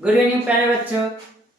Good evening प्यारे बच्चों।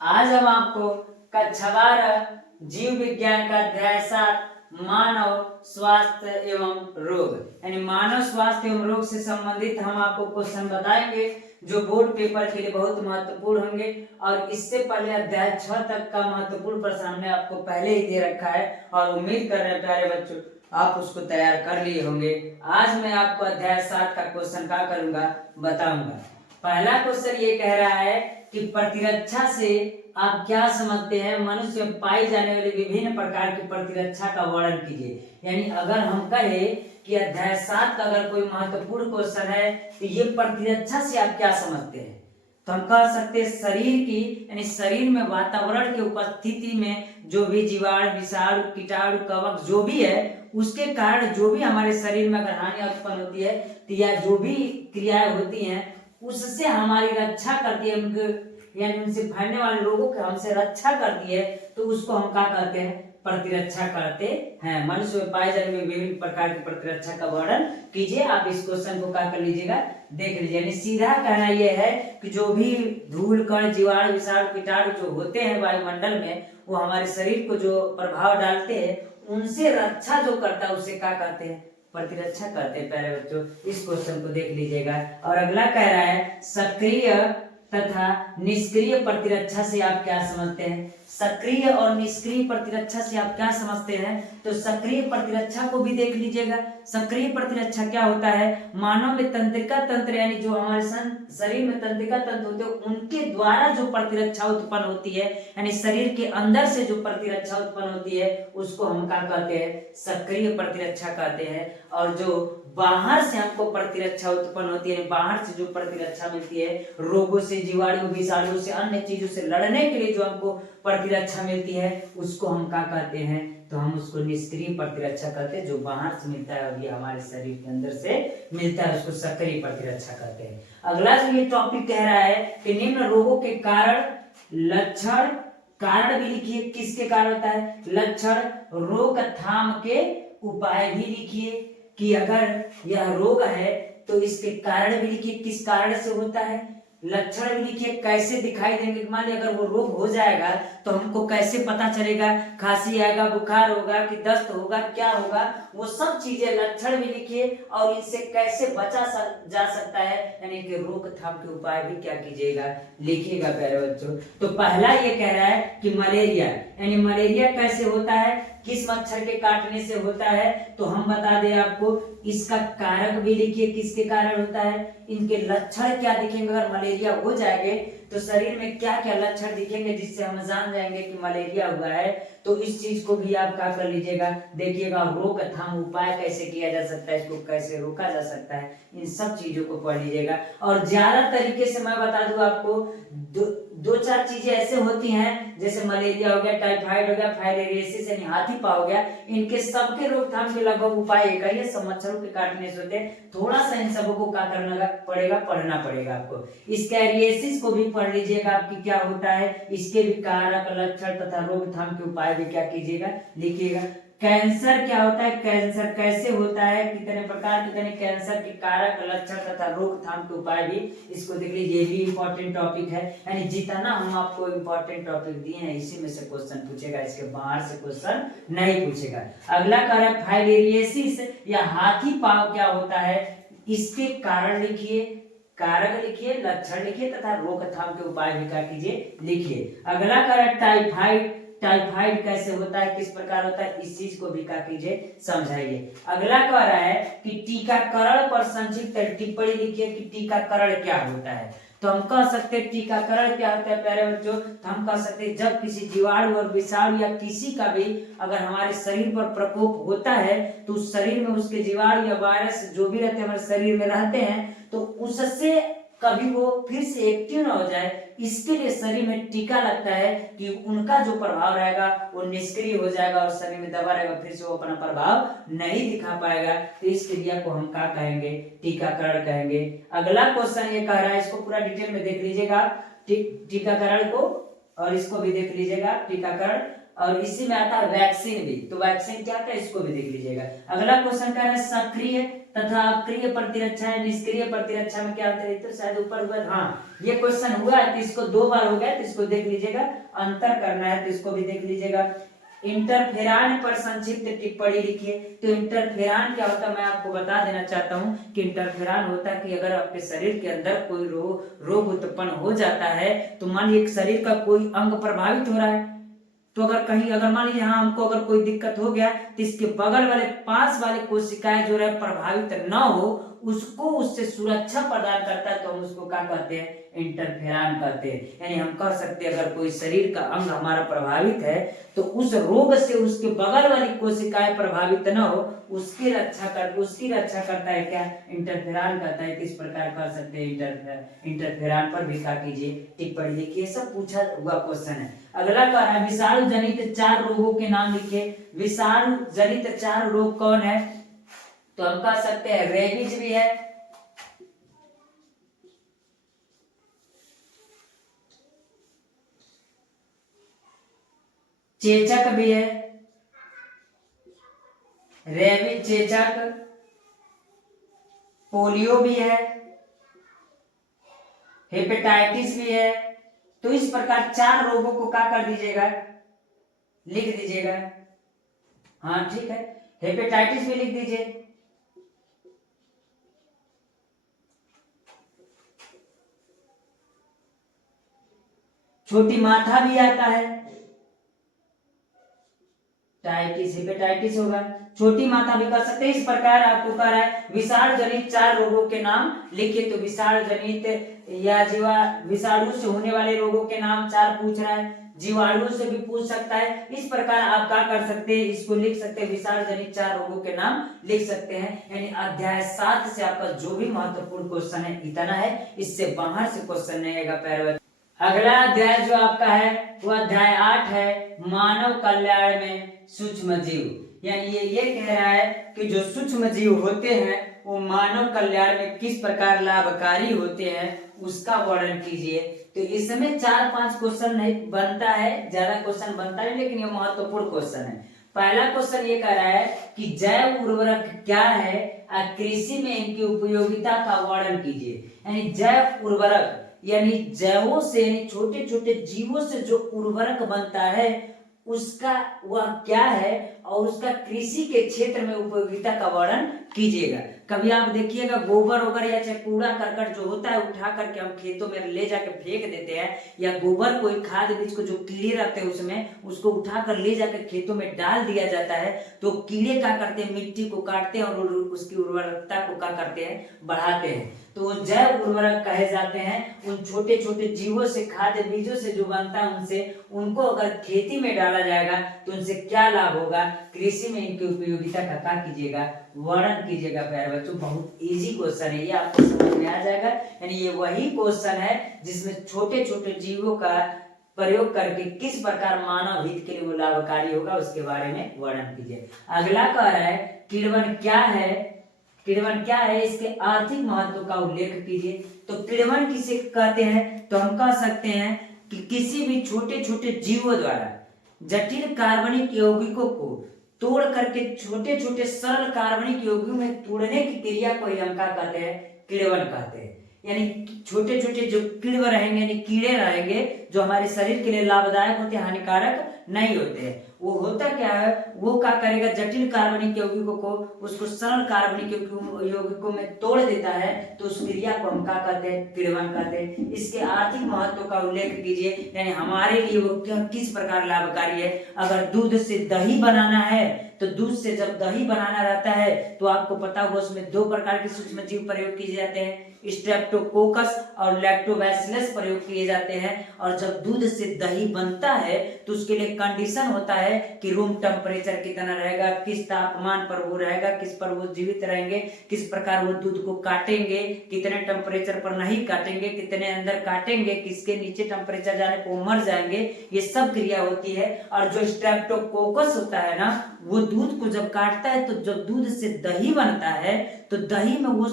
आज हम आपको कक्षा 12 जीव विज्ञान का अध्याय 7 मानव स्वास्थ्य एवं रोग यानी मानव स्वास्थ्य एवं रोग से संबंधित हम आपको क्वेश्चन बताएंगे जो बोर्ड पेपर के लिए बहुत महत्वपूर्ण होंगे। और इससे पहले अध्याय 6 तक का महत्वपूर्ण प्रश्न हमने आपको पहले ही दे रखा है और उम्मीद कर रहे हैं प्यारे बच्चों आप उसको तैयार कर लिए होंगे। आज मैं आपको अध्याय 7 का क्वेश्चन क्या करूंगा बताऊंगा। पहला क्वेश्चन ये कह रहा है कि प्रतिरक्षा से आप क्या समझते हैं? मनुष्य में पाई जाने वाली विभिन्न प्रकार की प्रतिरक्षा का वर्णन कीजिए। यानी अगर हम कहें कि अध्याय 7 का अगर कोई महत्वपूर्ण क्वेश्चन है तो ये प्रतिरक्षा से आप क्या समझते हैं, तो हम कह सकते हैं शरीर की यानी शरीर में वातावरण की उपस्थिति में जो भी जीवाणु विषाणु कीटाणु कवक जो भी है उसके कारण जो भी हमारे शरीर में अगर हानि उत्पन्न होती है तो या जो भी क्रियाएं होती हैं उससे हमारी रक्षा करती है, यानी उनसे फैलने वाले रोगों की हमसे रक्षा करती है, तो उसको हम क्या कहते हैं? प्रतिरक्षा करते हैं। मनुष्य में पाए जाने में विभिन्न प्रकार की प्रतिरक्षा का वर्णन कीजिए। आप इस क्वेश्चन को क्या कर लीजिएगा, देख लीजिए। यानी सीधा कहना यह है कि जो भी धूल कण जीवाणु विषाणु कीटाणु जो होते हैं वायुमंडल में वो हमारे शरीर को जो प्रभाव डालते हैं उनसे रक्षा जो करता है उसे क्या कहते हैं? प्रतिरक्षा करते हैं। प्यारे बच्चों इस क्वेश्चन को देख लीजिएगा। और अगला कह रहा है सक्रिय तथा निष्क्रिय प्रतिरक्षा से आप क्या समझते हैं? सक्रिय और निष्क्रिय प्रतिरक्षा से आप क्या समझते हैं? तो सक्रिय प्रतिरक्षा को भी देख लीजिएगा। सक्रिय प्रतिरक्षा क्या होता है? मानव में तंत्रिका तंत्र यानी जो हमारे शरीर में तंत्रिका तंत्र होते हैं उनके द्वारा जो प्रतिरक्षा उत्पन्न होती है यानी शरीर के अंदर से जो प्रतिरक्षा उत्पन्न होती है उसको हम क्या कहते हैं? सक्रिय प्रतिरक्षा कहते हैं। और जो बाहर से हमको प्रतिरक्षा उत्पन्न होती है, बाहर से जो प्रतिरक्षा मिलती है रोगों से जीवाणु विषाणु से अन्य चीजों से लड़ने के लिए जो हमको प्रतिरक्षा मिलती है उसको हम क्या कहते हैं? तो हम उसको निष्क्रिय प्रतिरक्षा कहते हैं। जो बाहर से मिलता है अभी हमारे शरीर के अंदर से मिलता है उसको सक्रिय प्रतिरक्षा कहते हैं। अगला जो ये टॉपिक कह रहा है कि निम्न रोगों के कारण लक्षण कारण भी लिखिए। किसके कारण होता है? लक्षण रोकथाम के उपाय भी लिखिए कि अगर यह रोग है तो इसके कारण भी लिखिए, किस कारण से होता है। लक्षण भी लिखिए, कैसे दिखाई देंगे। मान लीजिए अगर वो रोग हो जाएगा तो हमको कैसे पता चलेगा? खांसी आएगा, बुखार होगा कि दस्त होगा, क्या होगा, वो सब चीजें लक्षण भी लिखिए। और इनसे कैसे बचा जा सकता है यानी कि रोकथाम के उपाय भी क्या कीजिएगा, लिखिएगा प्यारे बच्चों। तो पहला ये कह रहा है कि मलेरिया यानी मलेरिया कैसे होता है, किस मच्छर के काटने से होता है, तो हम बता दें आपको इसका कारक भी लिखिए, किसके कारण होता है, इनके लक्षण क्या दिखेंगे। अगर मलेरिया हो जाएंगे तो शरीर में क्या क्या लक्षण दिखेंगे जिससे हम जान जाएंगे कि मलेरिया हुआ है। तो इस चीज को भी आप क्या कर लीजिएगा, देखिएगा। रोकथाम उपाय कैसे किया जा सकता है, इसको कैसे रोका जा सकता है, इन सब चीजों को पढ़ लीजिएगा। और ज्यादा तरीके से मैं बता दूं आपको, दो चार चीजें ऐसे होती हैं जैसे मलेरिया हो गया, टाइफाइड हो गया, फाइलेरियोसिस यानी हाथी पाव हो गया, इनके सबके रोकथाम के लगभग उपाय एक ही है, सब मच्छरों के काटने से होते हैं। थोड़ा सा इन सबों को क्या करना पड़ेगा, पढ़ना पड़ेगा आपको। स्कैरियोसिस को भी पढ़ लीजिएगा आपकी क्या होता है, इसके भी कारक लक्षण तथा रोकथाम के उपाय भी क्या कीजिएगा, लिखिएगा। कैंसर क्या होता है, कैंसर कैसे होता है, कितने प्रकार कितने कैंसर के कारक लक्षण तथा रोकथाम के उपाय भी इसको देख लीजिए। ये भी इंपॉर्टेंट टॉपिक है, यानी जितना हम आपको इंपॉर्टेंट टॉपिक दिए हैं इसी में से क्वेश्चन पूछेगा, इसके बाहर से क्वेश्चन नहीं पूछेगा। अगला कारक फाइलेरियोसिस या हाथी पांव क्या होता है, इसके कारण लिखिए, कारक लिखिए, लक्षण लिखिए तथा रोकथाम के उपाय भी क्या कीजिए, लिखिए। अगला कारक टाइफाइड, टाइफाइड कैसे होता है, किस प्रकार होता है, इस चीज को भी क्या कीजिए, समझाइए। अगला कह रहा है कि टीकाकरण पर संक्षिप्त टिप्पणी लिखिए कि टीकाकरण क्या होता है। तो हम कह सकते हैं टीकाकरण क्या होता है प्यारे बच्चों, तो हम कह सकते हैं जब किसी जीवाणु और विषाणु या किसी का भी अगर हमारे शरीर पर प्रकोप होता है तो उस शरीर में उसके जीवाणु या वायरस जो भी रहते हैं हमारे शरीर में रहते हैं तो उससे कभी वो फिर से एक्टिव ना हो जाए, इसके लिए शरीर में टीका लगता है कि उनका जो प्रभाव रहेगा वो निष्क्रिय हो जाएगा और शरीर में दबा रहेगा, फिर से वो अपना प्रभाव नहीं दिखा पाएगा। तो इस क्रिया को हम क्या कहेंगे, टीकाकरण कहेंगे। अगला क्वेश्चन ये कह रहा है, इसको पूरा डिटेल में देख लीजिएगा टीकाकरण को, और इसको भी देख लीजिएगा टीकाकरण। और इसी में आता है वैक्सीन भी। तो वैक्सीन क्या था, इसको भी देख लीजिएगा। अगला क्वेश्चन कह रहा है सक्रिय तथा अक्रिय प्रतिरक्षा है निष्क्रिय प्रतिरक्षा में क्या अंतर है, तो शायद ऊपर हुआ। हाँ, ये क्वेश्चन हुआ है, तो इसको 2 बार हो गया, तो इसको देख लीजिएगा। अंतर करना है तो इसको भी देख लीजिएगा। इंटरफेरान पर संक्षिप्त टिप्पणी लिखिए। तो इंटरफेरान क्या होता है मैं आपको बता देना चाहता हूं कि इंटरफेरान होता है कि अगर आपके शरीर के अंदर कोई रोग उत्पन्न हो जाता है, तो मान लीजिए शरीर का कोई अंग प्रभावित हो रहा है, तो अगर मान लीजिए हाँ हमको अगर कोई दिक्कत हो गया, तो इसके बगल वाले पास वाले कोशिकाएं जो है प्रभावित न हो, उसको उससे सुरक्षा प्रदान करता है, तो हम उसको क्या कहते हैं, इंटरफेरान कहते हैं। यानी हम कह सकते हैं अगर कोई शरीर का अंग हमारा प्रभावित है, तो उस रोग से उसके बगल वाली कोशिकाएं प्रभावित न हो, उसकी रक्षा करता है क्या, इंटरफेरान कहता है। किस प्रकार कर सकते हैं इंटरफेरान पर भी क्या कीजिए, टिप्पणी लिखिए। सब पूछा हुआ क्वेश्चन है। अगला कह रहा है विषाणु जनित 4 रोगों के नाम लिखिए। विषाणु जनित 4 रोग कौन है, तो हम कह सकते हैं रेबीज भी है, चेचक भी है, रेबीज, चेचक, पोलियो भी है, हेपेटाइटिस भी है। तो इस प्रकार 4 रोगों को क्या कर दीजिएगा, लिख दीजिएगा। हाँ ठीक है, हेपेटाइटिस भी लिख दीजिए, छोटी माथा भी आता है, टाइटिस, हेपेटाइटिस होगा, छोटी माथा भी कर सकते हैं। इस प्रकार आपको कह रहा है विषाणु जनित 4 रोगों के नाम लिखिए। तो विषाणु जनित या विषाणु से होने वाले रोगों के नाम 4 पूछ रहा है, जीवाणु से भी पूछ सकता है। इस प्रकार आप क्या कर सकते हैं, इसको लिख सकते हैं, विषाणु जनित 4 रोगों के नाम लिख सकते हैं। यानी अध्याय 7 से आपका जो भी महत्वपूर्ण क्वेश्चन है इतना है, इससे बाहर से क्वेश्चन नहीं आएगा पैरवत। अगला अध्याय जो आपका है वो अध्याय 8 है, मानव कल्याण में सूक्ष्म जीव। यानी ये कह रहा है कि जो सूक्ष्म जीव होते हैं वो मानव कल्याण में किस प्रकार लाभकारी होते हैं, उसका वर्णन कीजिए। तो इसमें 4-5 क्वेश्चन नहीं बनता है, ज्यादा क्वेश्चन बनता है, लेकिन ये महत्वपूर्ण क्वेश्चन है। पहला क्वेश्चन ये कह रहा है कि जैव उर्वरक क्या है, कृषि में इनकी उपयोगिता का वर्णन कीजिए। यानी जैव उर्वरक यानी जैवों से, छोटे छोटे जीवों से जो उर्वरक बनता है उसका वह क्या है और उसका कृषि के क्षेत्र में उपयोगिता का वर्णन कीजिएगा। कभी आप देखिएगा गोबर वगैरह या चाहे कूड़ा करकट जो होता है उठा करके हम खेतों में ले जाकर फेंक देते हैं, या गोबर कोई खाद बीज को जो कीड़े रहते हैं उसमें उसको उठाकर ले जाकर खेतों में डाल दिया जाता है, तो कीड़े क्या करते हैं, मिट्टी को काटते हैं और उसकी उर्वरकता को क्या करते हैं, बढ़ाते हैं। तो जैव उर्वरक कहे जाते हैं उन छोटे छोटे जीवों से, खाद्य बीजों से जो बनता है उनसे, उनको अगर खेती में डाला जाएगा तो उनसे क्या लाभ होगा, कृषि में इनकी उपयोगिता का क्या कीजिएगा, वर्णन कीजिएगा। प्यारे बच्चों बहुत इजी क्वेश्चन है, ये आपको समझ में आ जाएगा। यानी ये वही क्वेश्चन है जिसमें छोटे छोटे जीवों का प्रयोग करके किस प्रकार मानव हित के लिए वो लाभकारी होगा उसके बारे में वर्णन कीजिए। अगला कह रहा है किण्वन क्या है, किण्वन क्या है, इसके आर्थिक महत्व का उल्लेख कीजिए। तो किण्वन किसे कहते हैं, तो हम कह सकते हैं कि किसी भी छोटे छोटे जीवों द्वारा जटिल कार्बनिक यौगिकों को तोड़ करके छोटे छोटे सरल कार्बनिक यौगिकों में तोड़ने की क्रिया को ही हम क्या कहते हैं, किण्वन कहते हैं। यानी छोटे छोटे जो किण्व रहेंगे, यानी कीड़े रहेंगे जो हमारे शरीर के लिए लाभदायक होते हैं, हानिकारक नहीं होते हैं। वो होता क्या है, वो क्या करेगा, जटिल कार्बनिक यौगिकों को उसको सरल कार्बनिक यौगिकों में तोड़ देता है, तो उस क्रिया को हम क्या कहते हैं, किण्वन कहते हैं। इसके आर्थिक महत्व का उल्लेख कीजिए, यानी हमारे लिए वो किस प्रकार लाभकारी है। अगर दूध से दही बनाना है, तो दूध से जब दही बनाना रहता है तो आपको पता होगा उसमें 2 प्रकार के सूक्ष्म जीव प्रयोग किए जाते हैं, स्ट्रेप्टोकोकस और लैक्टोबैसिलस प्रयोग किए जाते हैं। और जब दूध से दही बनता है तो उसके लिए कंडीशन होता है कि रूम टेम्परेचर कितना रहेगा, किस तापमान पर वो रहेगा, किस पर वो जीवित रहेंगे, किस प्रकार वो दूध को काटेंगे, कितने टेम्परेचर पर नहीं काटेंगे, कितने अंदर काटेंगे, किसके नीचे टेम्परेचर जाने पर मर जाएंगे, ये सब क्रिया होती है। और जो स्ट्रेप्टोकोकस होता है ना, वो दूध को जब काटता है तो जब दूध से दही बनता है तो दही में वो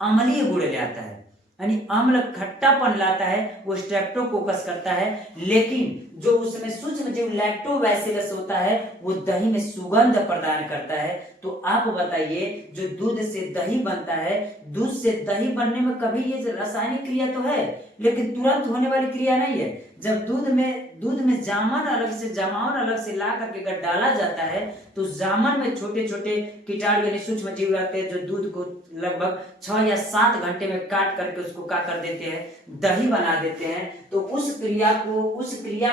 अम्लीय गुण ले आता है। यानी अम्ल खट्टापन लाता है, वो स्ट्रेप्टोकोकस करता है। लेकिन जो उसमें सूक्ष्म जीव लैक्टोबैसिलस होता है वो दही में सुगंध प्रदान करता है। तो आप बताइए, जो दूध से दही बनता है, दूध से दही बनने में कभी ये रासायनिक क्रिया तो है, लेकिन तुरंत होने वाली क्रिया नहीं है। जब दूध में जामन अलग से ला करके अगर डाला जाता है तो जामन में छोटे छोटे कीटाणु यानी सूक्ष्म जीव रहते हैं, जो दूध को लगभग 6 या 7 घंटे में काट करके उसको क्या कर देते हैं, दही बना देते हैं। तो उस क्रिया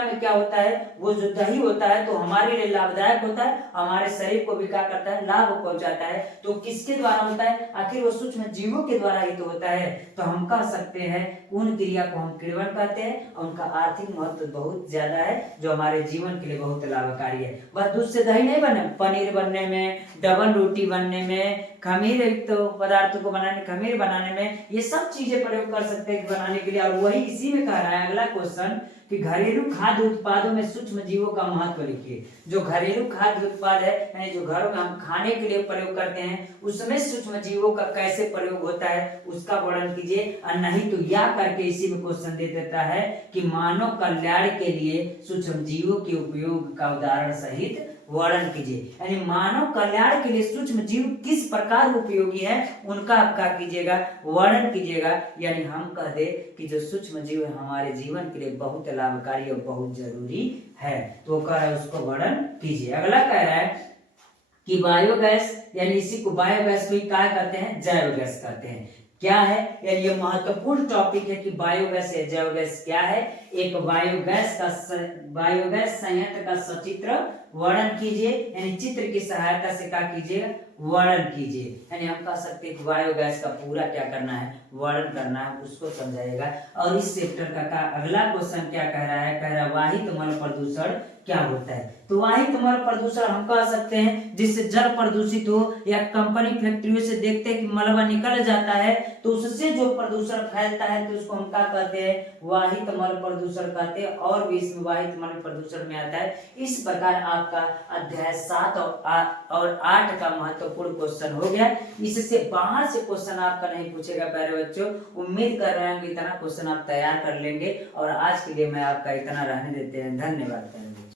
में क्या होता है, वो जो दही होता है तो हमारे लिए लाभदायक होता है, हमारे शरीर को भी क्या करता है, लाभ पहुंचाता है। तो किसके द्वारा होता है, आखिर वो सूक्ष्म जीवों के द्वारा ही तो होता है। तो हम कह सकते हैं उन क्रिया को हम किण्वन कहते हैं, और उनका आर्थिक महत्व बहुत ज्यादा है, जो हमारे जीवन के लिए बहुत लाभकारी है। बस दूध से दही नहीं बने, पनीर बनने में, डबल रोटी बनने में, खमीर युक्त पदार्थों को बनाने, खमीर बनाने में, ये सब चीजें प्रयोग कर सकते हैं बनाने के लिए। और वही इसी में कह रहा है अगला क्वेश्चन कि घरेलू खाद्य उत्पादों में सूक्ष्म जीवों का महत्व लिखिए। जो घरेलू खाद्य उत्पाद है, यानी जो घरों में हम खाने के लिए प्रयोग करते हैं, उसमें सूक्ष्म जीवों का कैसे प्रयोग होता है उसका वर्णन कीजिए। और नहीं तो या करके इसी में क्वेश्चन दे देता है कि मानव कल्याण के लिए सूक्ष्म जीवों के उपयोग का उदाहरण सहित वर्णन कीजिए। यानी मानव कल्याण के लिए सूक्ष्म जीव किस प्रकार उपयोगी है उनका आप क्या कीजिएगा, वर्णन कीजिएगा। यानी हम कह दे कि जो सूक्ष्म जीव हमारे जीवन के लिए बहुत लाभकारी और बहुत जरूरी है, तो कह रहा है उसको वर्णन कीजिए। अगला कह रहा है कि बायोगैस, यानी इसी को बायोगैस को क्या कहते हैं, जैव गैस कहते हैं। क्या है, यानी ये महत्वपूर्ण टॉपिक है कि बायोगैस या जैव गैस क्या है। एक बायोगैस संयंत्र का सचित्र वर्णन कीजिए, यानी चित्र की सहायता से क्या कीजिए, वर्णन कीजिए। यानी हम कह सकते हैं कि बायोगैस का पूरा क्या करना है, वर्णन करना है, उसको समझाएगा। और इस चैप्टर का अगला क्वेश्चन क्या कह रहा है, कह रहा है वाहित मल प्रदूषण क्या होता है। तो वाहित मल प्रदूषण हम कह सकते हैं जिससे जल प्रदूषित हो, या कंपनी फैक्ट्रियों से देखते हैं कि मलबा निकल जाता है तो उससे जो प्रदूषण फैलता है तो उसको हम क्या कहते हैं, वाहित मल प्रदूषण कहते हैं। और भी इसमें वाहित मल प्रदूषण में आता है। इस प्रकार आपका अध्याय 7 और 8 का महत्वपूर्ण क्वेश्चन हो गया। इससे बाहर से क्वेश्चन आपका नहीं पूछेगा प्यारे बच्चों। उम्मीद कर रहे हैं कि इतना क्वेश्चन आप तैयार कर लेंगे। और आज के लिए मैं आपका इतना रहने देते हैं। धन्यवाद।